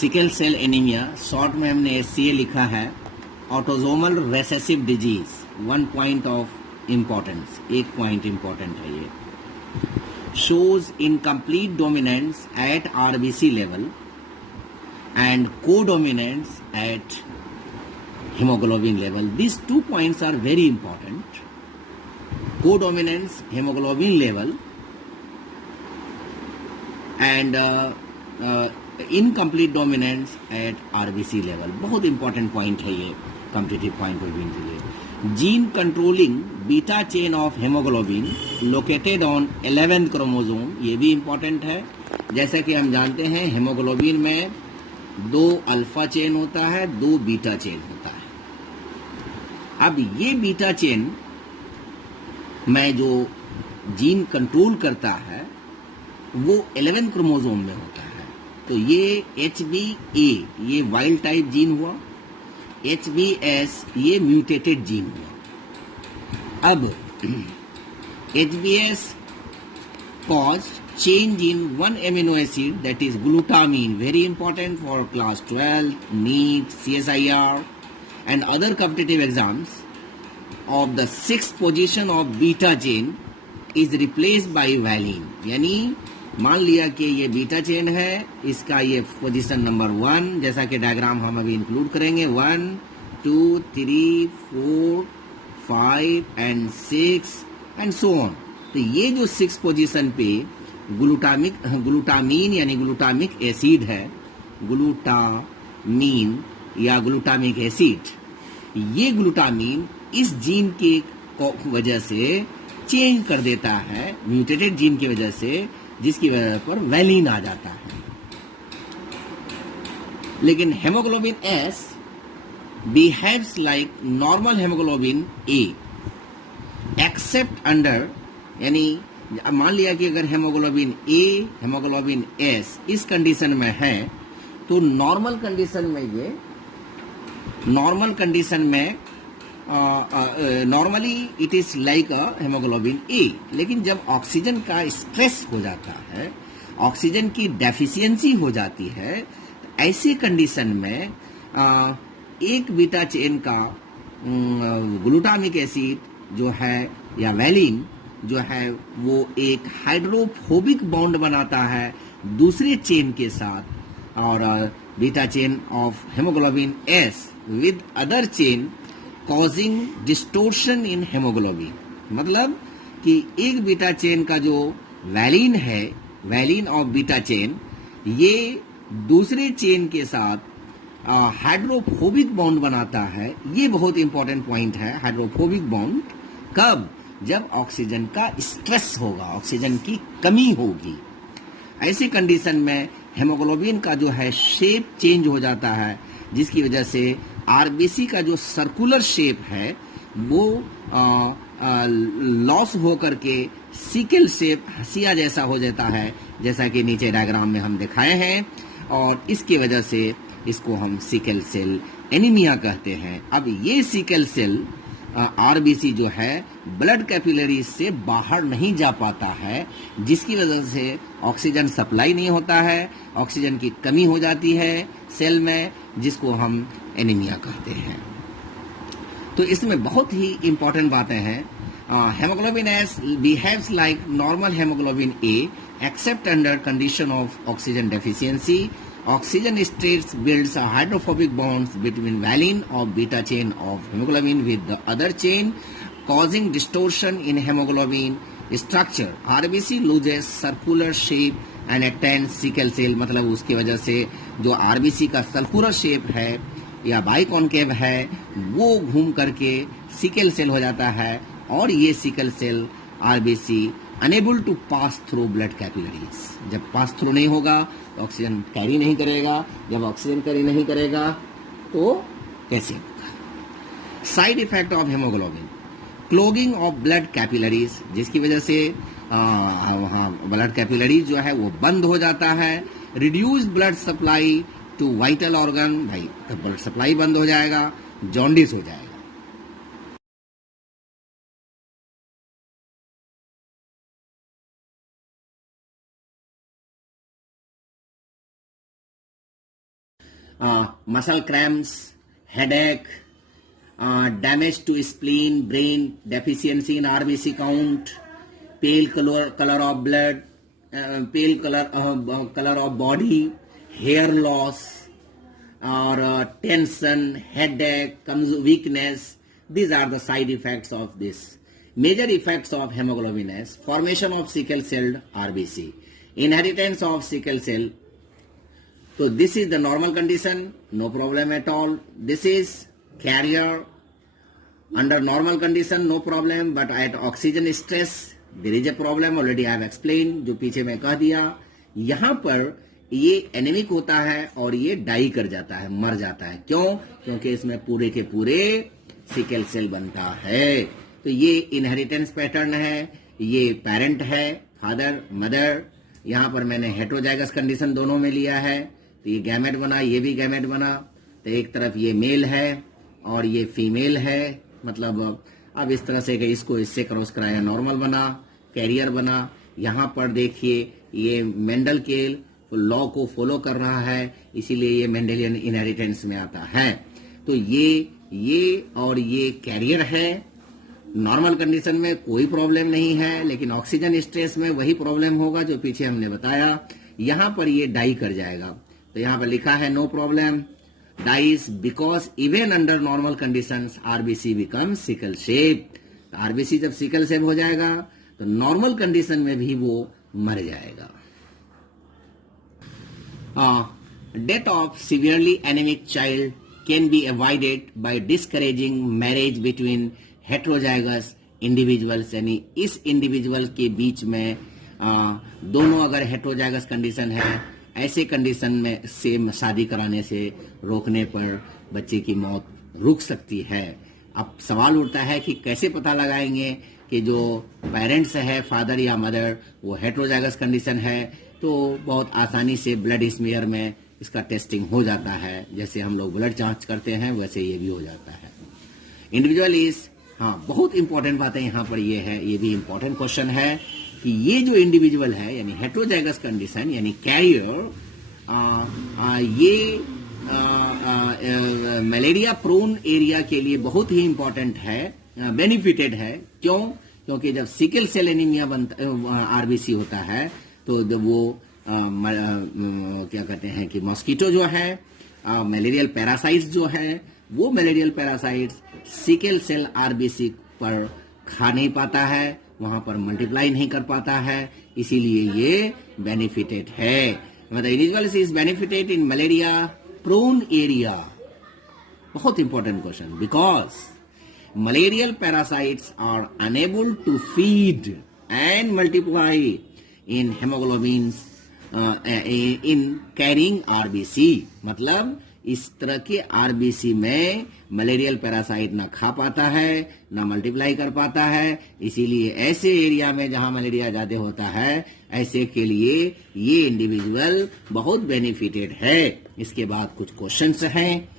Sickle cell anaemia, short में हमने SCA लिखा है, autosomal recessive disease. 1 point of importance, एक पॉइंट इम्पोर्टेंट है ये। Shows incomplete dominance at RBC level and codominance at hemoglobin level. These 2 points are very important. Codominance, hemoglobin level, and incomplete dominance at RBC level. बहुत important point है ये, competitive point of view के लिए। Gene controlling beta chain of hemoglobin located on 11th chromosome, ये भी important है। जैसा कि हम जानते हैं hemoglobin में 2 अल्फा चेन होता है, 2 बीटा चेन होता है। अब ये बीटा चेन में जो जीन कंट्रोल करता है वो 11 क्रोमोसोम में होता है। तो ये HBA ये वाइल्ड टाइप जीन हुआ, HBS ये म्यूटेटेड जीन हुआ। अब HBS caused change in one amino acid, that is glutamine, very important for class 12, NEET, CSIR and other competitive exams. Of the 6th position of beta chain is replaced by valine. यानी मान लिया कि ये beta chain है, इसका ये position number 1, जैसा कि डायग्राम हम अभी इंक्लूड करेंगे, 1 2 3 4 5 एंड 6 एंड सो ऑन। तो ये जो 6 पोजीशन पे ग्लूटामीन यानी ग्लूटामिक एसिड है, ग्लूटामीन या ग्लूटामिक एसिड, ये ग्लूटामीन इस जीन के वजह से चेंज कर देता है, म्यूटेटेड जीन की वजह से, जिसकी वजह पर वैलिन आ जाता है। लेकिन haemoglobin S behaves like normal haemoglobin A accept under, यानी मान लिया कि अगर हेमोग्लोबिन A हेमोग्लोबिन S इस कंडीशन में है तो नॉर्मल कंडीशन में normally it is like a haemoglobin A। लेकिन जब ऑक्सीजन का स्ट्रेस हो जाता है, ऑक्सीजन की डेफिशिएंसी हो जाती है, तो ऐसी कंडीशन में एक बीटा चेन का ग्लूटामिक एसिड जो है या वैलिन जो है वो एक हाइड्रोफोबिक बॉन्ड बनाता है दूसरे चेन के साथ, और beta chain of haemoglobin S with other chain causing distortion in haemoglobin. मतलब कि एक बीटा चेन का जो वैलिन है, वैलिन ऑफ बीटा चेन, ये दूसरे चेन के साथ हाइड्रोफोबिक बॉन्ड बनाता है। ये बहुत इंपॉर्टेंट पॉइंट है, हाइड्रोफोबिक बॉन्ड। कब? जब ऑक्सीजन का स्ट्रेस होगा, ऑक्सीजन की कमी होगी। ऐसी कंडीशन में हेमोग्लोबिन का जो है शेप चेंज हो जाता है, जिसकी वजह से RBC का जो सर्कुलर शेप है वो लॉस हो करके सिकल शेप, हंसिया जैसा हो जाता है, जैसा कि नीचे डायग्राम में हम दिखाए हैं, और इसकी वजह से इसको हम सिकल सेल एनीमिया कहते हैं। अब ये सिकल सेल RBC जो है ब्लड कैपिलरीज से बाहर नहीं जा पाता है, जिसकी वजह से ऑक्सीजन सप्लाई नहीं होता है, ऑक्सीजन की कमी हो जाती है सेल में, जिसको हम एनीमिया कहते हैं। तो इसमें बहुत ही इंपॉर्टेंट बातें हैं। Haemoglobin S behaves like normal haemoglobin A accept under condition of oxygen deficiency. Oxygen states builds a hydrophobic bonds between valine of beta chain of hemoglobin with the other chain, causing distortion in hemoglobin structure. RBC loses circular shape and attains sickle cell. मतलब उसकी वजह से जो RBC का circular shape है या बाइकॉन्केव है वो घूम करके सिकल सेल हो जाता है, और ये sickle cell RBC unable to pass through blood capillaries. जब पास थ्रू नहीं होगा तो ऑक्सीजन कैरी नहीं करेगा, जब ऑक्सीजन कैरी नहीं करेगा तो कैसे होगा? Side effect of haemoglobin, clogging of blood capillaries, जिसकी वजह से वहाँ ब्लड कैपिलरीज जो है वो बंद हो जाता है। Reduce blood supply to vital organ, भाई ब्लड सप्लाई बंद हो जाएगा, जॉन्डिस हो जाएगा। muscle cramps, headache, damage to spleen, brain, deficiency in RBC count, pale color of blood, pale color of body, hair loss, or tension, headache, weakness. These are the side effects of this. Major effects of hemoglobin S: formation of sickle cell RBC, inheritance of sickle cell. So this is the normal condition, no problem at all. This is carrier under normal condition, no problem, but at oxygen stress there is a problem. Already I have explained, जो पीछे मैं कह दिया. यहाँ पर ये anaemic होता है और ये डाई कर जाता है, मर जाता है. क्यों? क्योंकि इसमें पूरे के पूरे सिकल सेल बनता है. तो ये इनहेरिटेंस पैटर्न है, ये पेरेंट है, फादर मदर. यहाँ पर मैंने हेट्रोजाइगस कंडीशन दोनों में लिया है. तो ये गैमेट बना, ये भी गैमेट बना. तो एक तरफ ये मेल है और ये फीमेल है. मतलब अब इस तरह से कि इसको इससे क्रॉस कराया, नॉर्मल बना, कैरियर बना. यहाँ पर देखिए ये मेंडल के लॉ को फॉलो कर रहा है, इसीलिए ये मेंडेलियन इनहेरिटेंस में आता है. तो ये और ये कैरियर है. नॉर्मल कंडीशन में कोई प्रॉब्लम नहीं है, लेकिन ऑक्सीजन स्ट्रेस में वही प्रॉब्लम होगा जो पीछे हमने बताया. यहाँ पर ये डाई कर जाएगा. तो यहाँ पर लिखा है no problem, dies because even under normal conditions RBC become sickle shape. RBC जब सिकल शेप हो जाएगा तो नॉर्मल कंडीशन में भी वो मर जाएगा. Death of severely anaemic child can be avoided by discouraging marriage between heterozygous individuals. यानी इस इंडिविजुअल के बीच में दोनों अगर हेट्रोजाइगस कंडीशन है, ऐसे कंडीशन में से शादी कराने से रोकने पर बच्चे की मौत रुक सकती है. अब सवाल उठता है कि कैसे पता लगाएंगे कि जो पेरेंट्स है, फादर या मदर, वो हेट्रोजाइगस कंडीशन है. तो बहुत आसानी से ब्लड स्मीयर में इसका टेस्टिंग हो जाता है. जैसे हम लोग ब्लड जांच करते हैं वैसे ये भी हो जाता है. इंडिविजुअल इज, हाँ बहुत इंपॉर्टेंट बात है यहाँ पर ये है, ये भी इंपॉर्टेंट क्वेश्चन है कि ये जो इंडिविजुअल है यानी हेट्रोजाइगस कंडीशन यानी कैरियर, ये मलेरिया प्रोन एरिया के लिए बहुत ही इंपॉर्टेंट है, बेनिफिटेड है. क्यों? क्योंकि जब सिकल सेल एनीमिया बनता, आरबीसी होता है, तो जब वो क्या कहते हैं कि मॉस्किटो जो है, मलेरियल पैरासाइट्स जो है, वो malarial parasites sickle cell RBC पर खा नहीं पाता है, वहां पर मल्टीप्लाई नहीं कर पाता है, इसीलिए ये बेनिफिटेड है. मतलब individuals is benefited in malaria prone area. बहुत important question, because malarial parasites are unable to feed and multiply in hemoglobins in carrying RBC. मतलब इस तरह के आरबीसी में मलेरियल पैरासाइट ना खा पाता है, ना मल्टीप्लाई कर पाता है. इसीलिए ऐसे एरिया में जहां मलेरिया ज्यादा होता है, ऐसे के लिए ये इंडिविजुअल बहुत बेनिफिटेड है. इसके बाद कुछ क्वेश्चंस हैं.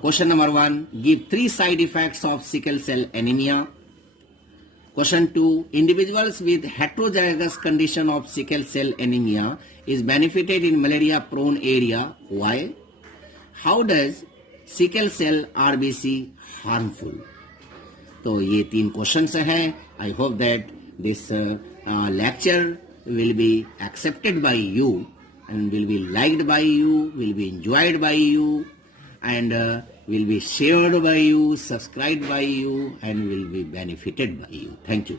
Question number 1, give 3 side effects of sickle cell anemia. Question 2, individuals with heterozygous condition of sickle cell anemia is benefited in malaria prone area. Why? How does sickle cell RBC harmful? तो ये 3 questions हैं. I hope that this lecture will be accepted by you and will be liked by you, will be enjoyed by you, and will be shared by you, subscribed by you, and will be benefited by you. Thank you.